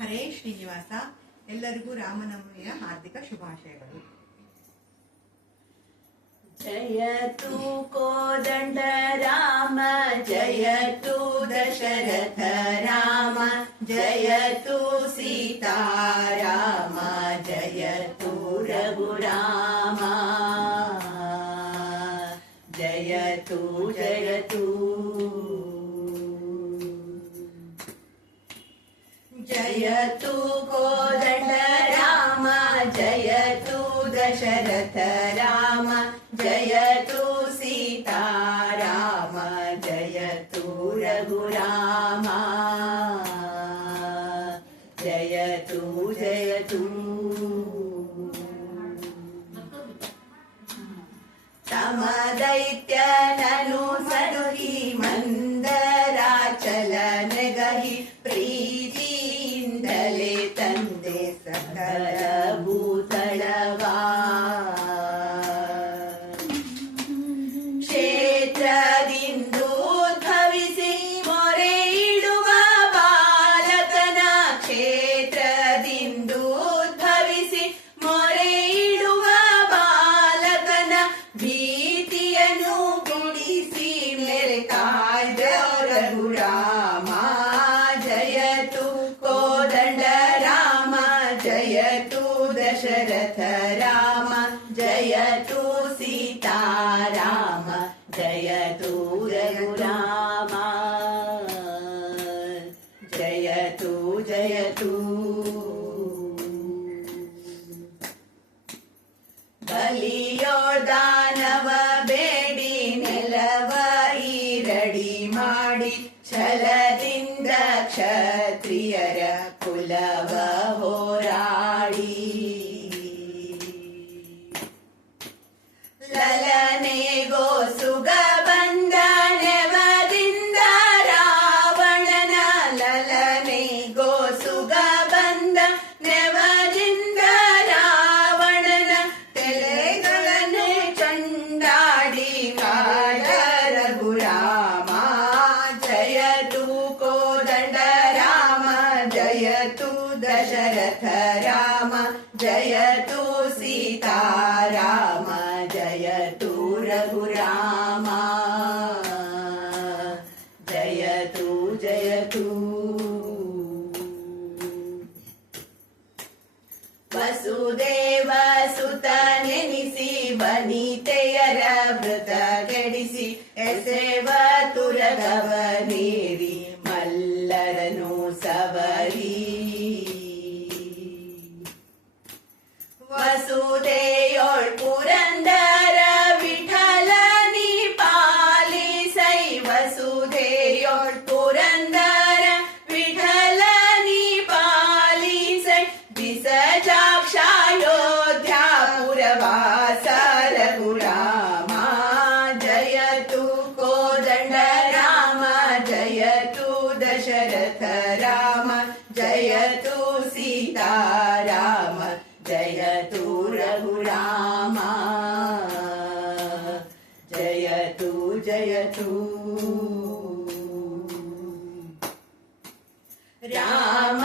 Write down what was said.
ಹರೇ ಶ್ರೀನಿವಾಸ. ಎಲ್ಲರಿಗೂ ರಾಮನವಮಿಯ ಹಾರ್ದಿಕ ಶುಭಾಶಯಗಳು. ಜಯತು ಕೋದಂಡ ರಾಮ, ಜಯತು ದಶರಥ ರಾಮ, ಜಯತು ಸೀತಾರಾಮ, ಜಯತು ರಘುರಾಮ, ಜಯತು ಜಯತು. ಜಯತು ಕೋದಂಡ ರಾಮ, ಜಯತು ದಶರಥ ರಾಮ, ಜಯತು ಸೀತಾರಾಮ, ಜಯತು ರಘುರಾಮ, ಜಯತು ಜಯತು. ತಮ ದೈತ್ಯನನು ಸಡುಹಿ ಮಂದರಾಚಲ ನೆಗಹಿ, ಪ್ರೀತಿಯಿಂದಲೇ ತಂದೆ ಸಕಲ ಭೂತಳವಾ. ಕ್ಷೇತ್ರದಿಂದೋದ್ಭವಿಸಿ ಮೊರೆ ಇಡುವ ಬಾಲಕನ, ಕ್ಷೇತ್ರದಿಂದೋದ್ಭವಿಸಿ ಮೊರೆ ಇಡುವ ಬಾಲಕನ, ಭೀತಿಯನ್ನು ಗುಡಿಸಿ ಮೆರೆಕಾಯ್ದ ರಘುರಾಮ. ಜಯತು ಕೋದಂಡ ರಾಮ, ಜಯತು ದಶರಥ ರಾಮ, ಜಯತು ಸೀತಾರಾಮ, ಜಯತು ರಘುರಾಮ, ಜಯತು ಜಯತು. ಬಲಿಯೋದಾನವ ಬೇಡಿ ನೆಲವ ಈರಡಿ ಮಾಡಿ, ಛಲದಿಂದ ಕ್ಷತ್ರಿಯರ ಕುಲವ ಹೋರಾಡಿ. ಲಲನೆಗೋ ಸುಗ ಬಂದ ನೆವದಿಂದ ರಾವಣನ, ಲಲನೆಗೋ ಸುಗ ಬಂದ ನೆವದಿಂದ ರಾವಣನ, ತಲೆಗಳನ್ನೇ ಚಂಡಾಡಿ ಕಾಡ ರಘುರಾಮ. ಜಯತು ಕೋದಂಡ ರಾಮ, ಜಯತು ದಶರಥ ರಾಮ, ಜಯತು ಸೀತಾರಾಮ, ಜಯತು ರಘುರಾಮ, ಜಯತು ಜಯತು. ವಸುದೇವ ಸುತನೆನಿಸಿ ವನಿತೆಯರ ವೃತ ಗೆಡಿಸಿ, ಎಸೆವ ತುರಗವ ನೀರಿ ಮಲ್ಲರನು ಸವರಿ. ವಸುದೆಯೋಳ್ ಪುರಂದರ ವಿಠಲ ನೀ ಪಾಲಿಸೈ, ವಸುದೆಯೋಳ್ ಪುರಂದರ ವಿಠಲ ನೀ ಪಾಲಿಸೈ, ದಿಸಜಾಕ್ಷಾಯೋಧ್ಯಾಪುರವಾಸ ರಘುರಾಮ. ಜಯತು ಕೋದಂಡ ರಾಮ, ಜಯತು ದಶರಥ ರಾಮ, ಜಯತು ಸೀತಾರಾಮ, ಜಯತು ರಘುರಾಮ, ಜಯತು ಜಯತು. ರಾಮ